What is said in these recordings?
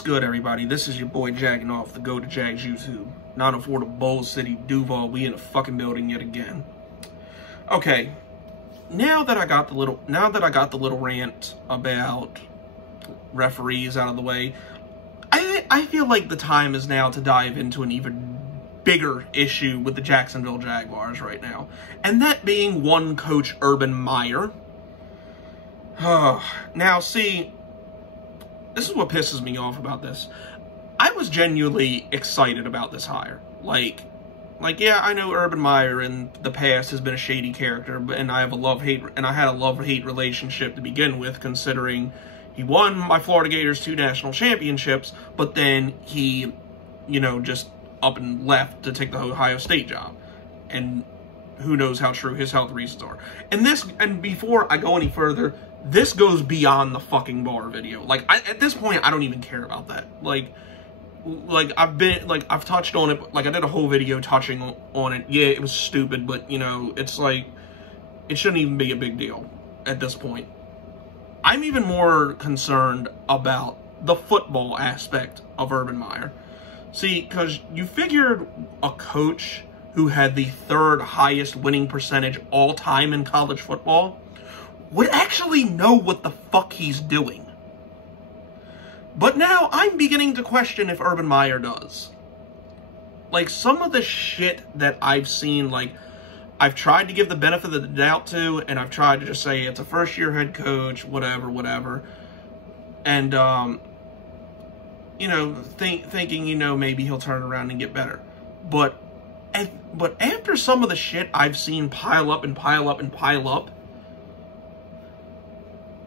What's good, everybody? This is your boy Jagging off the Go to Jags YouTube. 904 to Bowl City, Duval. We in the fucking building yet again. Okay, now that I got the little rant about referees out of the way, I feel like the time is now to dive into an even bigger issue with the Jacksonville Jaguars right now, and that being one coach Urban Meyer. Now, see, this is what pisses me off about this. I was genuinely excited about this hire. Like, yeah, I know Urban Meyer in the past has been a shady character, and I had a love-hate relationship to begin with, considering he won my Florida Gators 2 national championships, but then he, just up and left to take the Ohio State job. And who knows how true his health reasons are. And before I go any further, this goes beyond the fucking bar video. At this point, I don't even care about that. I've touched on it. I did a whole video touching on it. Yeah, it was stupid, but, it's it shouldn't even be a big deal at this point. I'm even more concerned about the football aspect of Urban Meyer. See, because you figured a coach who had the 3rd highest winning percentage all time in college football would actually know what the fuck he's doing. But now I'm beginning to question if Urban Meyer does. Some of the shit that I've seen, I've tried to give the benefit of the doubt to, and I've tried to just say it's a first-year head coach, whatever. And, thinking, maybe he'll turn around and get better. But after some of the shit I've seen pile up,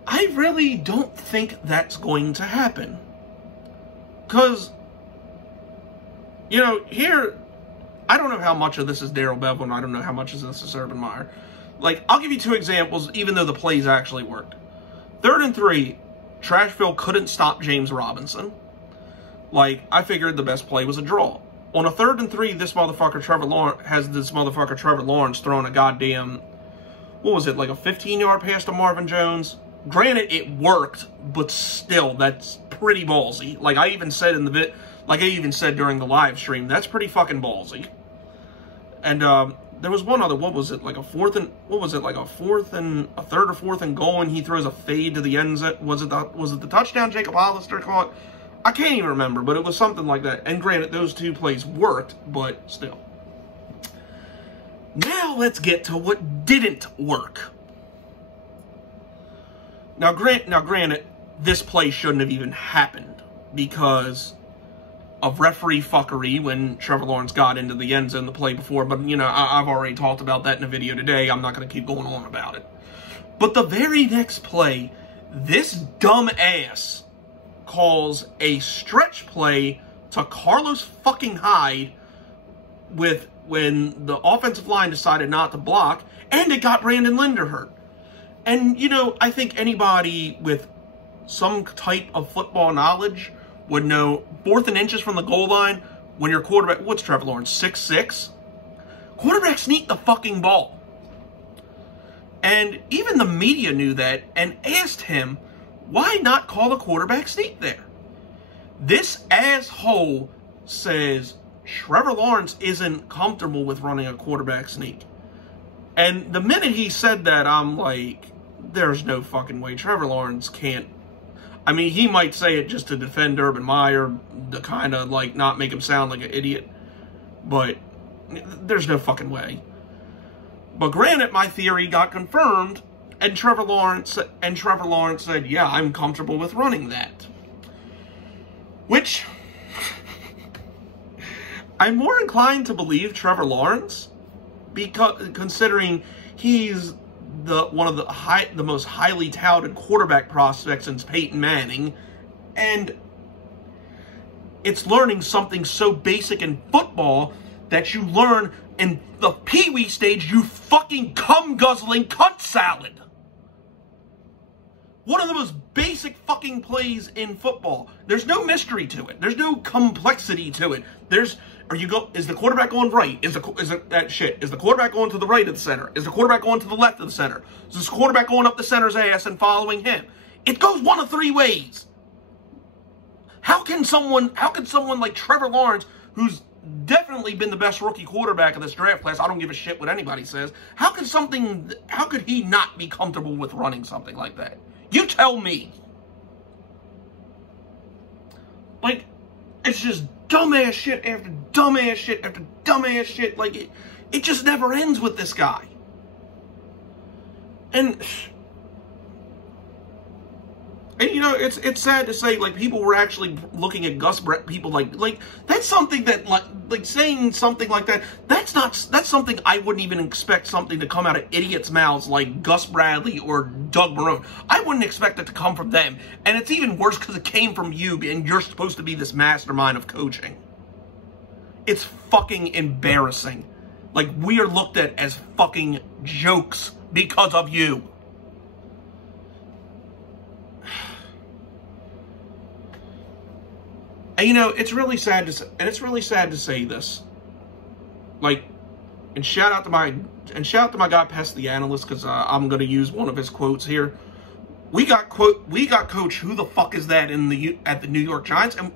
I really don't think that's going to happen. Because, here, I don't know how much of this is Darrell Bevell, and I don't know how much of this is Urban Meyer. I'll give you 2 examples, even though the plays actually worked. 3rd and 3, Trashville couldn't stop James Robinson. I figured the best play was a draw. On a 3rd and 3, this motherfucker Trevor Lawrence throwing a goddamn, what was it, a 15-yard pass to Marvin Jones? Granted, it worked, but still, that's pretty ballsy. I even said during the live stream, that's pretty fucking ballsy. And there was one other, what was it, a 3rd or 4th and goal, and he throws a fade to the end zone. Was it the touchdown Jacob Hollister caught? I can't even remember, but it was something like that. And granted, those 2 plays worked, but still. Now let's get to what didn't work. Now, granted, this play shouldn't have even happened because of referee fuckery when Trevor Lawrence got into the end zone the play before. But, I've already talked about that in a video today. I'm not going to keep going on about it. But the very next play, this dumb ass calls a stretch play to Carlos fucking Hyde when the offensive line decided not to block, and it got Brandon Linder hurt. And, I think anybody with some type of football knowledge would know 4th and inches from the goal line, when your quarterback, what's Trevor Lawrence, 6'6"? Quarterback sneak the fucking ball. And even the media knew that and asked him, why not call a quarterback sneak there? This asshole says Trevor Lawrence isn't comfortable with running a quarterback sneak. And the minute he said that, I'm like, there's no fucking way. Trevor Lawrence can't. I mean, he might say it just to defend Urban Meyer, to kind of, not make him sound like an idiot. But there's no fucking way. But granted, my theory got confirmed, and Trevor Lawrence said, yeah, I'm comfortable with running that. Which, I'm more inclined to believe Trevor Lawrence, because considering he's one of the most highly touted quarterback prospects since Peyton Manning, and it's learning something so basic in football that you learn in the pee-wee stage, you fucking cum-guzzling cunt salad. One of the most basic fucking plays in football. There's no mystery to it. There's no complexity to it. Is the quarterback going right? Is the quarterback going to the right of the center? Is the quarterback going to the left of the center? Is the quarterback going up the center's ass and following him? It goes one of 3 ways. How can someone like Trevor Lawrence, who's definitely been the best rookie quarterback of this draft class, I don't give a shit what anybody says, how could he not be comfortable with running something like that? You tell me. Like, it's just dumbass shit after dumbass shit after dumbass shit. Like, it just never ends with this guy. And you know, it's sad to say, like, people were actually looking at Gus Brett, people like that's something that, like saying something like that, that's something I wouldn't even expect something to come out of idiots' mouths like Gus Bradley or Doug Marrone. I wouldn't expect it to come from them. And it's even worse because it came from you, and you're supposed to be this mastermind of coaching. It's fucking embarrassing. Like, we are looked at as fucking jokes because of you. And you know, it's really sad to say this. Like, and shout out to my guy Pest the Analyst, because I'm gonna use one of his quotes here. We got Coach Who the fuck is that at the New York Giants, and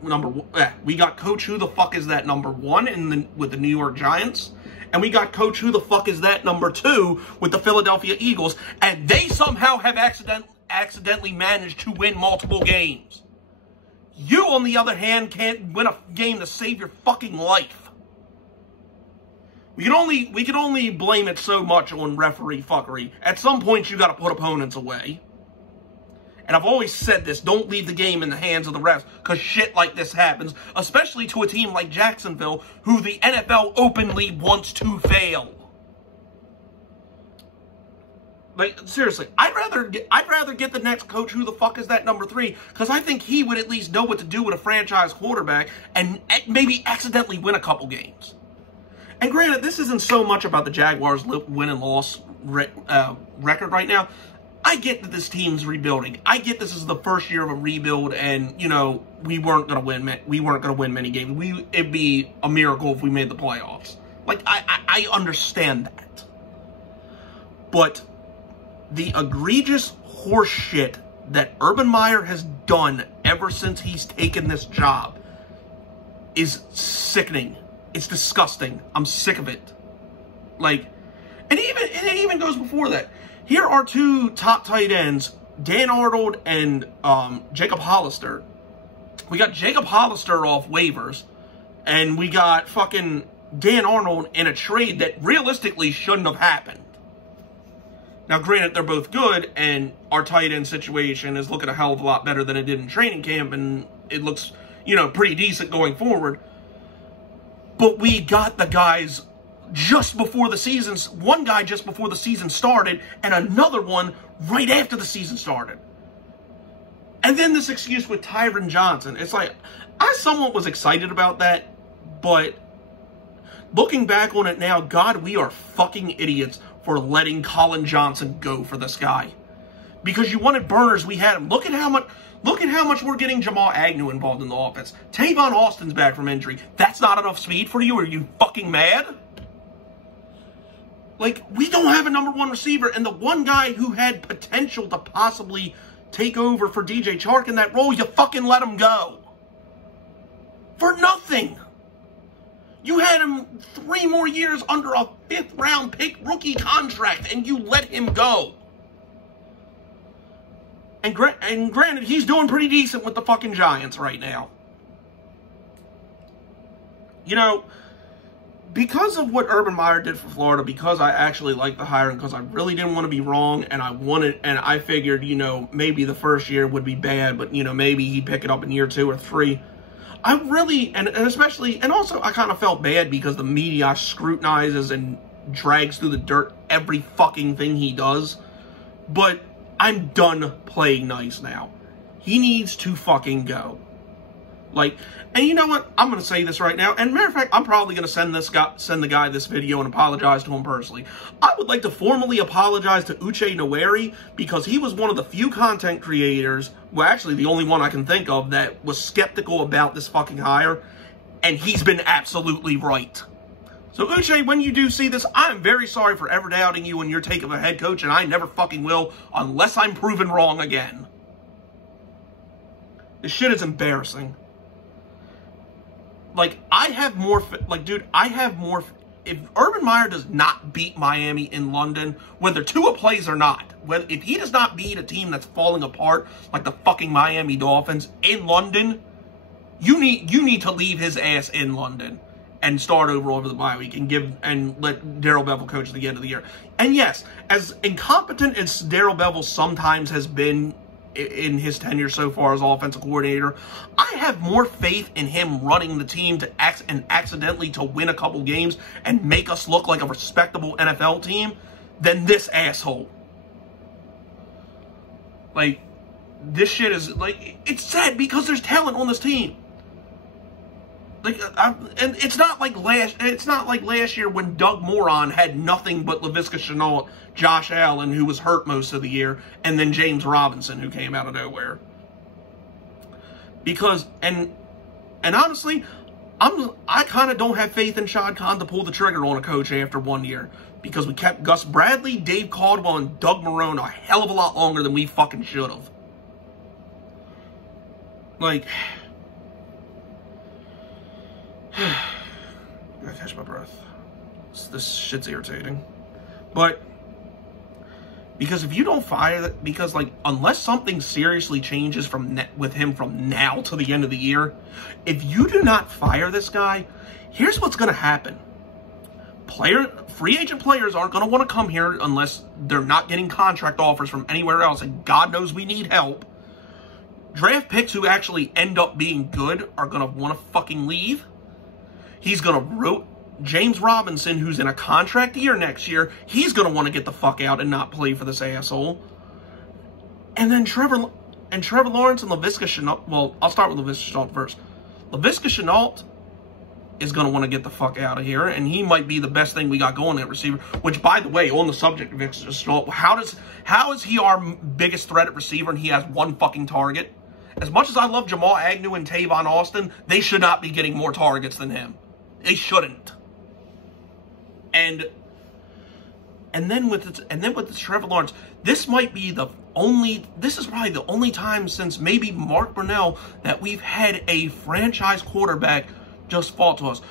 we got Coach Who the fuck is that #1 with the New York Giants, and we got Coach Who the fuck is that #2 with the Philadelphia Eagles, and they somehow have accidentally managed to win multiple games. You, on the other hand, can't win a game to save your fucking life. We can only blame it so much on referee fuckery. At some point, you got to put opponents away. And I've always said this: don't leave the game in the hands of the refs, because shit like this happens, especially to a team like Jacksonville, who the NFL openly wants to fail. Like, seriously, I'd rather get the next coach Who the fuck is that #3, because I think he would at least know what to do with a franchise quarterback and maybe accidentally win a couple games. And granted, this isn't so much about the Jaguars' win and loss record right now. I get that this team's rebuilding. I get this is the first year of a rebuild, and you know, we weren't gonna win many games. It'd be a miracle if we made the playoffs. Like, I understand that, but the egregious horse shit that Urban Meyer has done ever since he's taken this job is sickening. It's disgusting. I'm sick of it. Like, and it even goes before that. Here are two top tight ends, Dan Arnold and Jacob Hollister. We got Jacob Hollister off waivers, and we got fucking Dan Arnold in a trade that realistically shouldn't have happened. Now, granted, they're both good, and our tight end situation is looking a hell of a lot better than it did in training camp, and it looks, you know, pretty decent going forward. But we got the guys just before the season, one guy just before the season started, and another one right after the season started. And then this excuse with Tyron Johnson. It's like, I somewhat was excited about that, but looking back on it now, God, we are fucking idiots for letting Colin Johnson go for this guy. Because you wanted burners, we had him. Look at how much we're getting Jamal Agnew involved in the offense. Tavon Austin's back from injury. That's not enough speed for you? Are you fucking mad? Like, we don't have a #1 receiver, and the one guy who had potential to possibly take over for DJ Chark in that role, you fucking let him go. For nothing. You had him 3 more years under a 5th-round pick rookie contract, and you let him go. And granted, he's doing pretty decent with the fucking Giants right now. You know, because of what Urban Meyer did for Florida, because I actually liked the hiring, because I really didn't want to be wrong, and I figured, you know, maybe the first year would be bad, but, you know, maybe he'd pick it up in year 2 or 3. I really, and especially, and also I kind of felt bad because the media scrutinizes and drags through the dirt every fucking thing he does. But I'm done playing nice now. He needs to fucking go. Like, and you know what? I'm going to say this right now. And matter of fact, I'm probably going to send the guy this video and apologize to him personally. I would like to formally apologize to Uche Nwaneri, because he was one of the few content creators, well, actually the only one I can think of, that was skeptical about this fucking hire. And he's been absolutely right. So Uche, when you do see this, I'm very sorry for ever doubting you and your take of a head coach, and I never fucking will unless I'm proven wrong again. This shit is embarrassing. Like, I have more, like, dude, I have more, if Urban Meyer does not beat Miami in London, whether Tua plays or not, if he does not beat a team that's falling apart, like the fucking Miami Dolphins, in London, you need to leave his ass in London and start over the bye week and let Darrell Bevell coach at the end of the year. And yes, as incompetent as Darrell Bevell sometimes has been in his tenure so far as offensive coordinator, I have more faith in him running the team to accidentally to win a couple games and make us look like a respectable NFL team than this asshole. Like, this shit is, like, it's sad because there's talent on this team. Like, and it's not like last year when Doug Moron had nothing but Laviska Shenault, Josh Allen, who was hurt most of the year, and then James Robinson, who came out of nowhere. Because, and honestly, I kind of don't have faith in Shad Khan to pull the trigger on a coach after 1 year. Because we kept Gus Bradley, Dave Caldwell, and Doug Marrone a hell of a lot longer than we fucking should have. Like, I gotta catch my breath. This shit's irritating. But, because if you don't fire that, because, like, unless something seriously changes with him from now to the end of the year, if you do not fire this guy, here's what's going to happen. Free agent players aren't going to want to come here unless they're not getting contract offers from anywhere else, and God knows we need help. Draft picks who actually end up being good are going to want to fucking leave. He's going to James Robinson, who's in a contract year next year, he's going to want to get the fuck out and not play for this asshole. And then Trevor Lawrence and Laviska Shenault, well, I'll start with Laviska Shenault first. Laviska Shenault is going to want to get the fuck out of here, and he might be the best thing we got going at receiver, which, by the way, on the subject of Laviska Shenault, how is he our biggest threat at receiver and he has one fucking target? As much as I love Jamal Agnew and Tavon Austin, they should not be getting more targets than him. They shouldn't. And then with this Trevor Lawrence, this is probably the only time since maybe Mark Brunell that we've had a franchise quarterback just fall to us.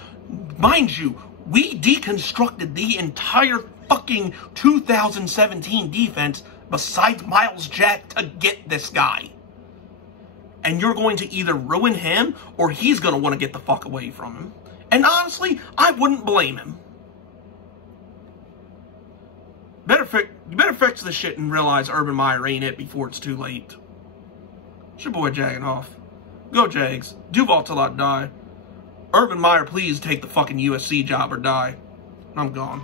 Mind you, we deconstructed the entire fucking 2017 defense besides Myles Jack to get this guy. And you're going to either ruin him or he's going to want to get the fuck away from him. And honestly, I wouldn't blame him. You better fix this shit and realize Urban Meyer ain't it before it's too late. It's your boy Jagging Go Jags. Duval till I die. Urban Meyer, please take the fucking USC job or die. I'm gone.